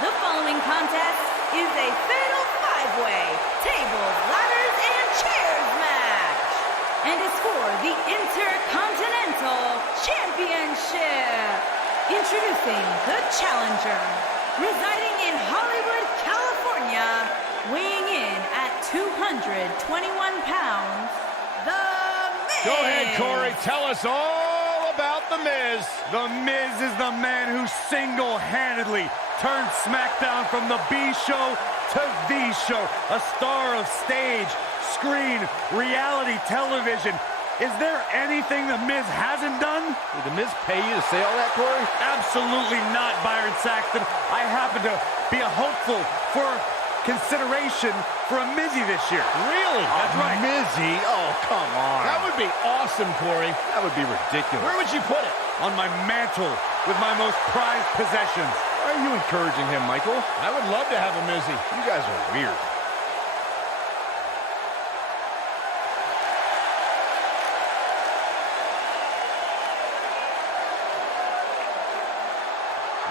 The following contest is a fatal five-way tables, ladders, and chairs match, and is for the Intercontinental Championship. Introducing the challenger, residing in Hollywood, California, weighing in at 221 pounds, The Miz. Go ahead, Corey. Tell us all about The Miz. The Miz is the man who single-handedly turned SmackDown from the B show to the show. A star of stage, screen, reality television. Is there anything The Miz hasn't done? Did The Miz pay you to say all that, Corey? Absolutely not, Byron Saxton. I happen to be a hopeful for consideration for a Mizzy this year. Really? That's right. Mizzy? Oh, come on. That would be awesome, Corey. That would be ridiculous. Where would you put it? On my mantle with my most prized possessions. Why are you encouraging him, Michael? I would love to have a Mizzy. You guys are weird.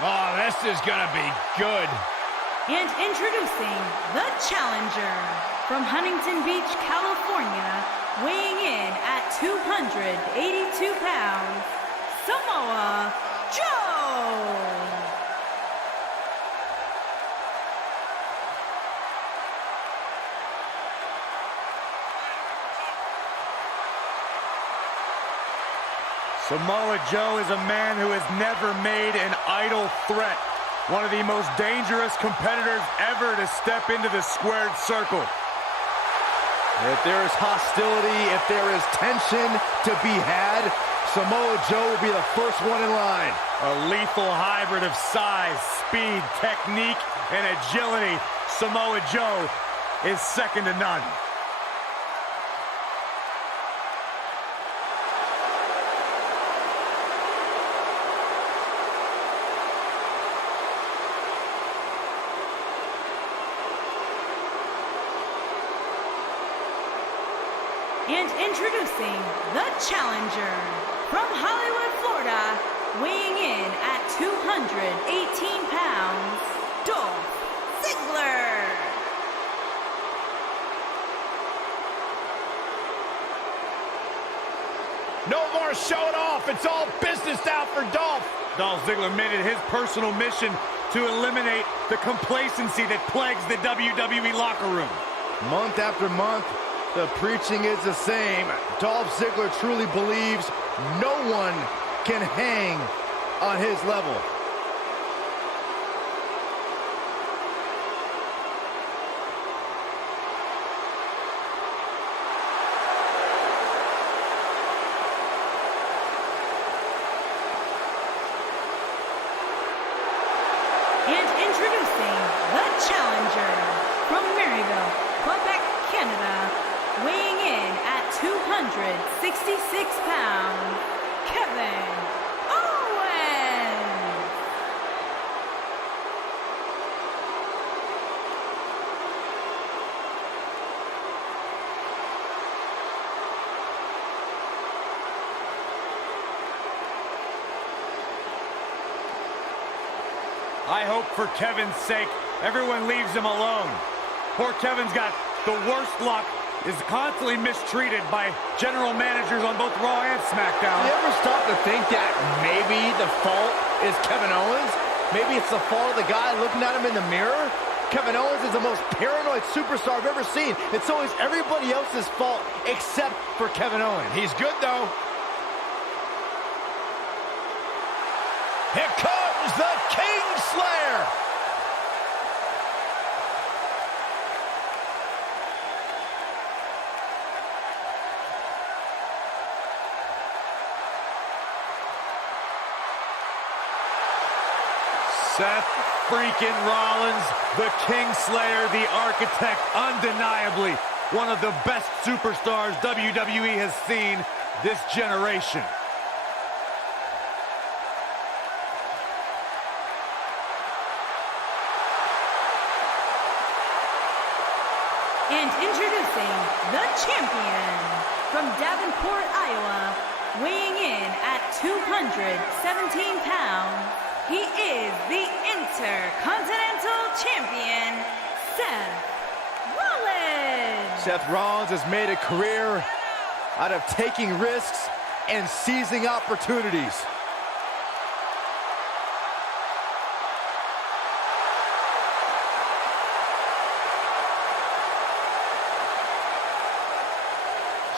Oh, this is gonna be good. And introducing the challenger, from Huntington Beach, California, weighing in at 282 pounds, Samoa Joe. Samoa Joe is a man who has never made an idle threat. One of the most dangerous competitors ever to step into the squared circle. If there is hostility, if there is tension to be had, Samoa Joe will be the first one in line. A lethal hybrid of size, speed, technique, and agility. Samoa Joe is second to none. And introducing the challenger, from Hollywood, Florida, weighing in at 218 pounds, Dolph Ziggler. No more showing off. It's all business now for Dolph. Dolph Ziggler made it his personal mission to eliminate the complacency that plagues the WWE locker room. Month after month, the preaching is the same. Dolph Ziggler truly believes no one can hang on his level. And introducing the challenger, from Maryville, Quebec, Canada, weighing in at 266 pounds, Kevin Owens. I hope for Kevin's sake, everyone leaves him alone. Poor Kevin's got the worst luck, is constantly mistreated by general managers on both Raw and SmackDown. You ever stop to think that maybe the fault is Kevin Owens? Maybe it's the fault of the guy looking at him in the mirror? Kevin Owens is the most paranoid superstar I've ever seen. It's always everybody else's fault except for Kevin Owens. He's good, though. Here comes the Kingslayer. Seth freaking Rollins, the Kingslayer, the architect, undeniably one of the best superstars WWE has seen this generation. And introducing the champion, from Davenport, Iowa, weighing in at 217 pounds, he is the Intercontinental champion, Seth Rollins. Seth Rollins has made a career out of taking risks and seizing opportunities.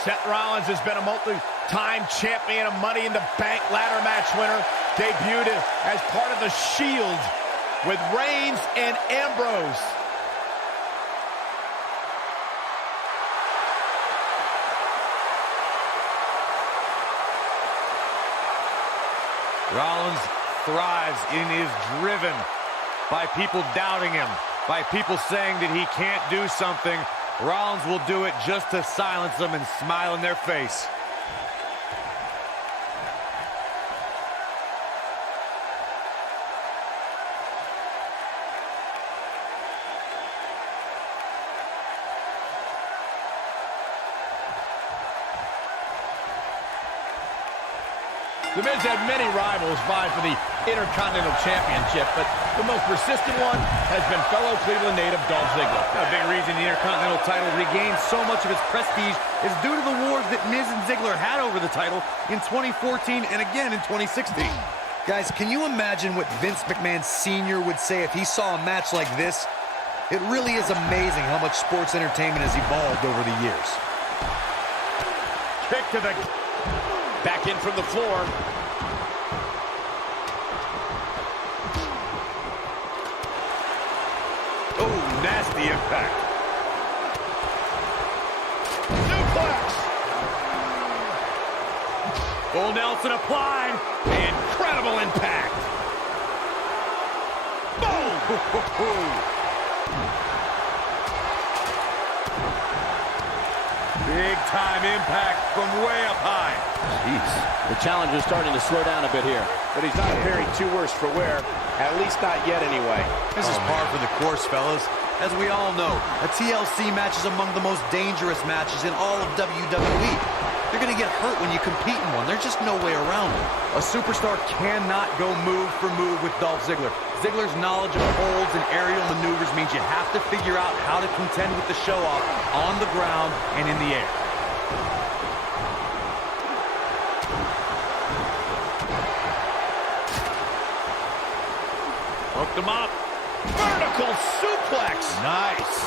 Seth Rollins has been a multi-time champion, a Money in the Bank ladder match winner. Debuted as part of the Shield with Reigns and Ambrose. Rollins thrives and is driven by people doubting him, by people saying that he can't do something. Rollins will do it just to silence them and smile in their face. The Miz had many rivals vying for the Intercontinental Championship, but the most persistent one has been fellow Cleveland native Dolph Ziggler. A big reason the Intercontinental title regained so much of its prestige is due to the wars that Miz and Ziggler had over the title in 2014 and again in 2016. Guys, can you imagine what Vince McMahon Sr. would say if he saw a match like this? It really is amazing how much sports entertainment has evolved over the years. Kick to the... Back in from the floor. Oh, nasty impact. Suplex. Full Nelson applied. Incredible impact. Boom. Big time impact from way up high. Jeez. The challenger's starting to slow down a bit here. But he's not faring too worse for wear. At least not yet anyway. This is par for the course, fellas. As we all know, a TLC match is among the most dangerous matches in all of WWE. You're going to get hurt when you compete in one. There's just no way around it. A superstar cannot go move for move with Dolph Ziggler. Ziggler's knowledge of holds and aerial maneuvers means you have to figure out how to contend with the show-off on the ground and in the air. Hooked him up. Vertical suplex. Nice.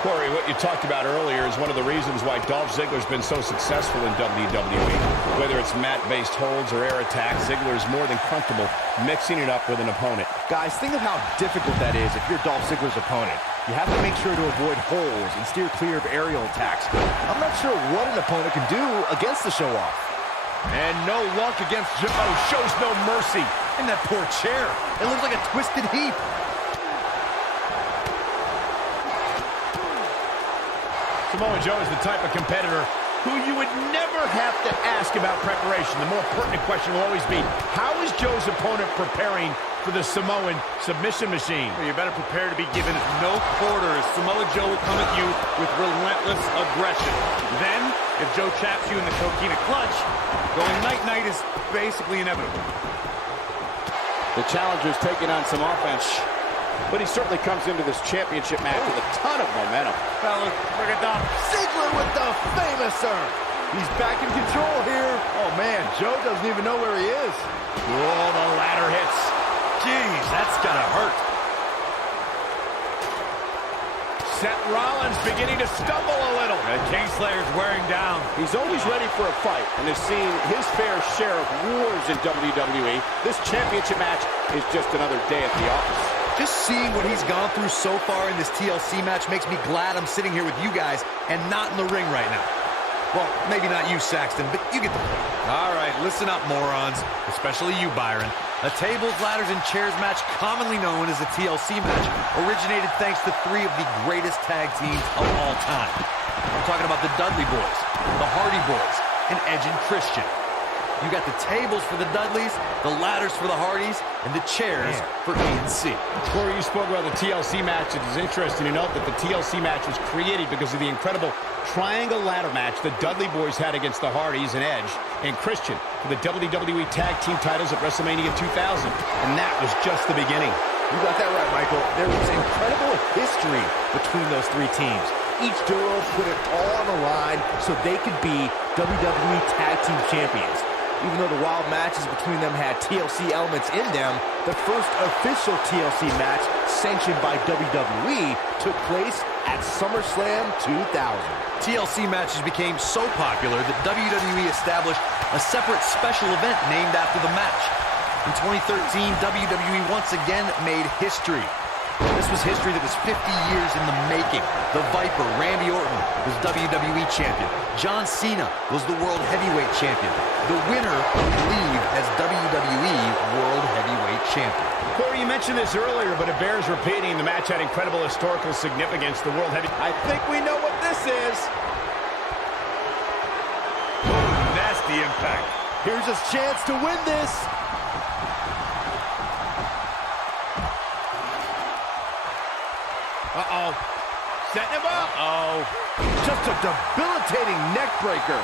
Corey, what you talked about earlier is one of the reasons why Dolph Ziggler's been so successful in WWE. Whether it's mat-based holds or air attacks, Ziggler is more than comfortable mixing it up with an opponent. Guys, think of how difficult that is if you're Dolph Ziggler's opponent. You have to make sure to avoid holes and steer clear of aerial attacks. I'm not sure what an opponent can do against the show-off. And no luck against Joe. Shows no mercy. And that poor chair. It looks like a twisted heap. Samoa Joe is the type of competitor who you would never have to ask about preparation. The more pertinent question will always be, how is Joe's opponent preparing for the Samoan submission machine? Well, you better prepare to be given no quarters. Samoa Joe will come at you with relentless aggression. Then, if Joe chaps you in the coquina clutch, going night-night is basically inevitable. The challenger's taking on some offense. But he certainly comes into this championship match with a ton of momentum. Fellas, bring it down. Ziggler with the famouser. He's back in control here. Oh, man, Joe doesn't even know where he is. Oh, the ladder hits. Jeez, that's gotta hurt. Seth Rollins beginning to stumble a little. The Kingslayer's wearing down. He's always ready for a fight and has seen his fair share of wars in WWE. This championship match is just another day at the office. Just seeing what he's gone through so far in this TLC match makes me glad I'm sitting here with you guys and not in the ring right now. Well, maybe not you, Saxton, but you get the point. All right, listen up, morons. Especially you, Byron. A tables, ladders, and chairs match, commonly known as a TLC match, originated thanks to three of the greatest tag teams of all time. I'm talking about the Dudley Boys, the Hardy Boys, and Edge and Christian. You got the tables for the Dudleys, the ladders for the Hardys, and the chairs for E and C. Corey, you spoke about the TLC match. It is interesting to note that the TLC match was created because of the incredible triangle ladder match the Dudley Boys had against the Hardys and Edge and Christian. for the WWE Tag Team titles at WrestleMania 2000. And that was just the beginning. You got that right, Michael. There was incredible history between those three teams. Each duo put it all on the line so they could be WWE Tag Team Champions. Even though the wild matches between them had TLC elements in them, the first official TLC match sanctioned by WWE took place at SummerSlam 2000. TLC matches became so popular that WWE established a separate special event named after the match. In 2013, WWE once again made history. This was history that was 50 years in the making. The Viper, Randy Orton, was WWE Champion. John Cena was the World Heavyweight Champion. The winner would leave as WWE World Heavyweight Champion. Corey, you mentioned this earlier, but it bears repeating. The match had incredible historical significance. The World Heavyweight... I think we know what this is. Nasty impact. Here's his chance to win this. Uh-oh. Setting him up. Uh-oh. Just a debilitating neck breaker.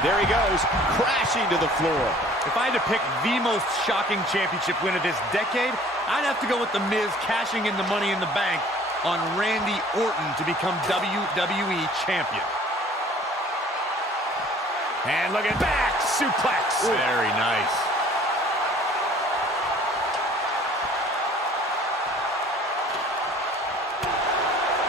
There he goes, crashing to the floor. If I had to pick the most shocking championship win of this decade, I'd have to go with The Miz cashing in the Money in the Bank on Randy Orton to become WWE Champion. And look at back suplex. Very nice.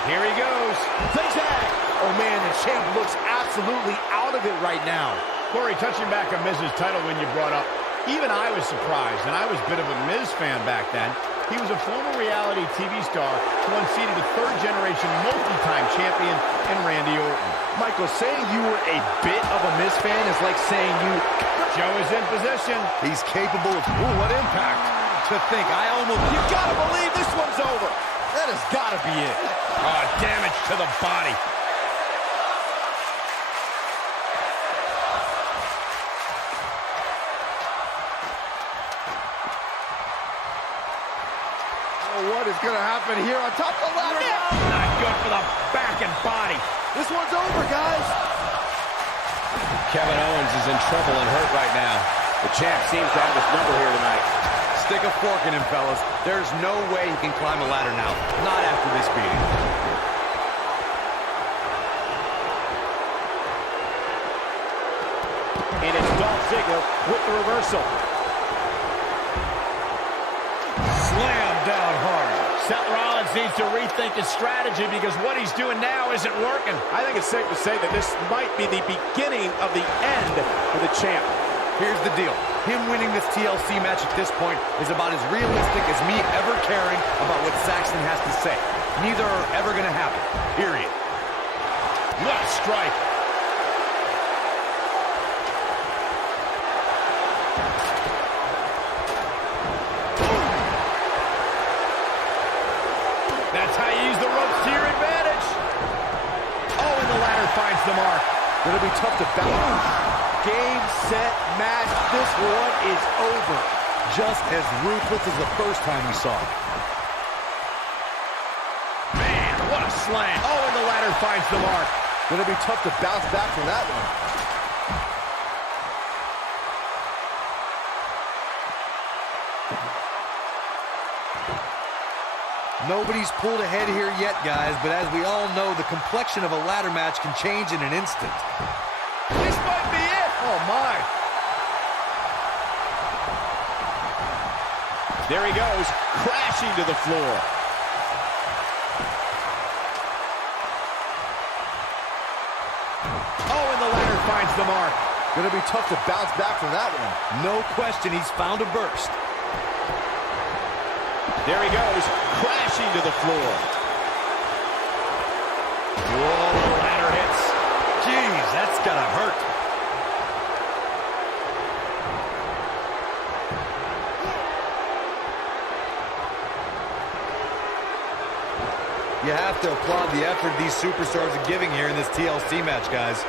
Here he goes. The tag. Oh, man, the champ looks absolutely out of it right now. Corey, touching back on Miz's title win you brought up, even I was surprised, and I was a bit of a Miz fan back then. He was a former reality TV star who unseated a third-generation multi-time champion in Randy Orton. Michael, saying you were a bit of a Miz fan is like saying you... Joe is in position. He's capable of... Ooh, what impact. To think, I almost... You gotta believe this one's over. That has got to be it. Oh, damage to the body. What is going to happen here on top of the ladder? Not good for the back and body. This one's over, guys. Kevin Owens is in trouble and hurt right now. The champ seems to have his number here tonight. Stick a fork in him, fellas. There's no way he can climb a ladder now. Not after this beating. And it's Dolph Ziggler with the reversal. Slam down hard. Seth Rollins needs to rethink his strategy because what he's doing now isn't working. I think it's safe to say that this might be the beginning of the end for the champ. Here's the deal. Him winning this TLC match at this point is about as realistic as me ever caring about what Saxton has to say. Neither are ever going to happen. Period. What a strike. That's how you use the ropes to your advantage. Oh, and the ladder finds the mark. It'll be tough to balance. Game, set, match. This one is over. Just as ruthless as the first time we saw it. Man, what a slam. Oh, and the ladder finds the mark. It'll be tough to bounce back from that one. Nobody's pulled ahead here yet, guys, but as we all know, the complexion of a ladder match can change in an instant. This might be it. Oh, my. There he goes, crashing to the floor. Oh, and the ladder finds the mark. Gonna be tough to bounce back from that one. No question, he's found a burst. There he goes, crashing to the floor. Whoa, ladder hits. Jeez, that's gotta hurt. You have to applaud the effort these superstars are giving here in this TLC match, guys.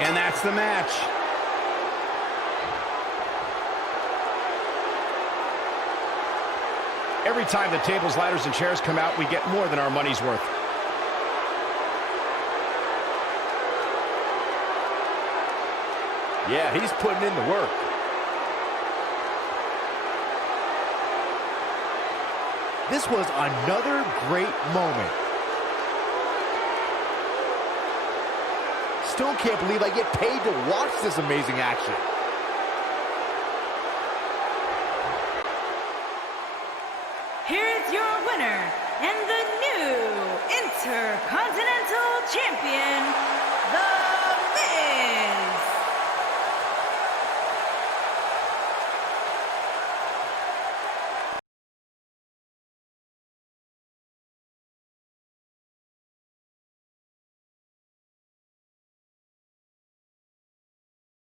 And that's the match. Every time the tables, ladders, and chairs come out, we get more than our money's worth. Yeah, he's putting in the work. This was another great moment. Still can't believe I get paid to watch this amazing action. Here's your winner and the new Intercontinental Champion,